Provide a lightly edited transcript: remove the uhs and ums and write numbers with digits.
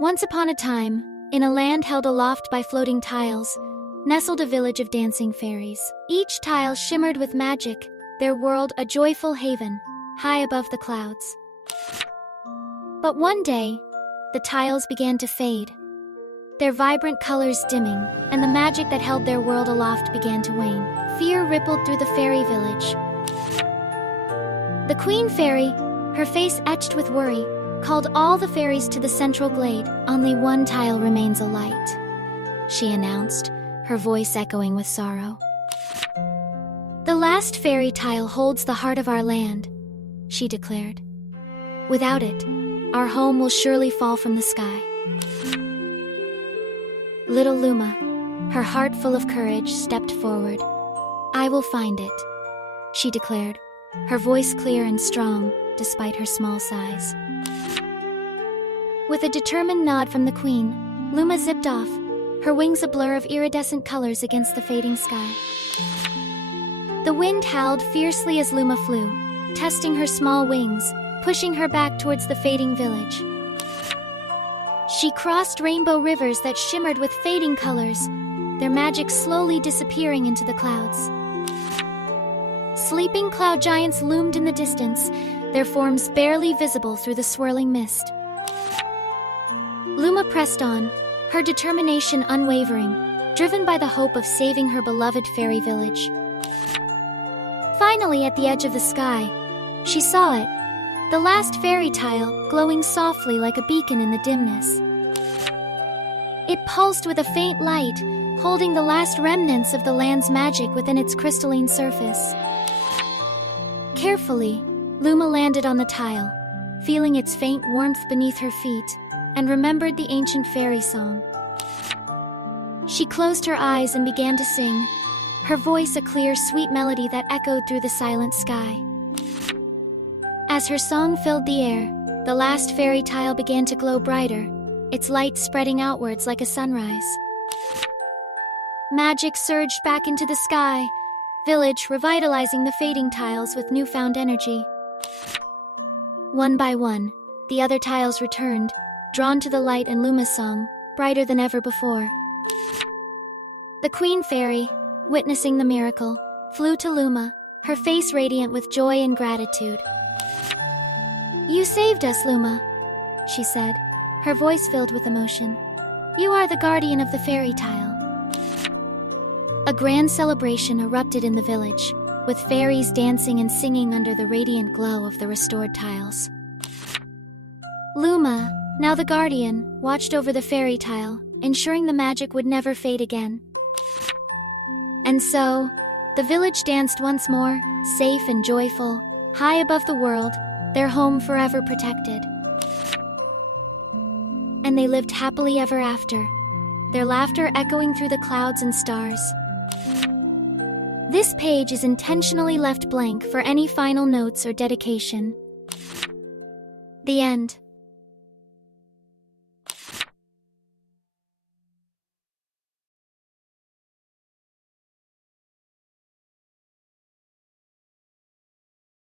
Once upon a time, in a land held aloft by floating tiles, nestled a village of dancing fairies. Each tile shimmered with magic, their world a joyful haven, high above the clouds. But one day, the tiles began to fade, their vibrant colors dimming, and the magic that held their world aloft began to wane. Fear rippled through the fairy village. The queen fairy, her face etched with worry, called all the fairies to the central glade. "Only one tile remains alight," she announced, her voice echoing with sorrow. "The last fairy tile holds the heart of our land," she declared. "Without it, our home will surely fall from the sky." Little Luma, her heart full of courage, stepped forward. "I will find it," she declared, her voice clear and strong, despite her small size. With a determined nod from the queen, Luma zipped off, her wings a blur of iridescent colors against the fading sky. The wind howled fiercely as Luma flew, testing her small wings, pushing her back towards the fading village. She crossed rainbow rivers that shimmered with fading colors, their magic slowly disappearing into the clouds. Sleeping cloud giants loomed in the distance, their forms barely visible through the swirling mist. Luma pressed on, her determination unwavering, driven by the hope of saving her beloved fairy village. Finally, at the edge of the sky, she saw it, the last fairy tile, glowing softly like a beacon in the dimness. It pulsed with a faint light, holding the last remnants of the land's magic within its crystalline surface. Carefully, Luma landed on the tile, feeling its faint warmth beneath her feet, and remembered the ancient fairy song. She closed her eyes and began to sing, her voice a clear, sweet melody that echoed through the silent sky. As her song filled the air, the last fairy tile began to glow brighter, its light spreading outwards like a sunrise. Magic surged back into the sky, village revitalizing the fading tiles with newfound energy. One by one, the other tiles returned, drawn to the light and Luma's song, brighter than ever before. The queen fairy, witnessing the miracle, flew to Luma, her face radiant with joy and gratitude. "You saved us, Luma," she said, her voice filled with emotion. "You are the guardian of the fairy tile." A grand celebration erupted in the village, with fairies dancing and singing under the radiant glow of the restored tiles. Luma, now the guardian, watched over the fairy tile, ensuring the magic would never fade again. And so, the village danced once more, safe and joyful, high above the world, their home forever protected. And they lived happily ever after, their laughter echoing through the clouds and stars. This page is intentionally left blank for any final notes or dedication. The end.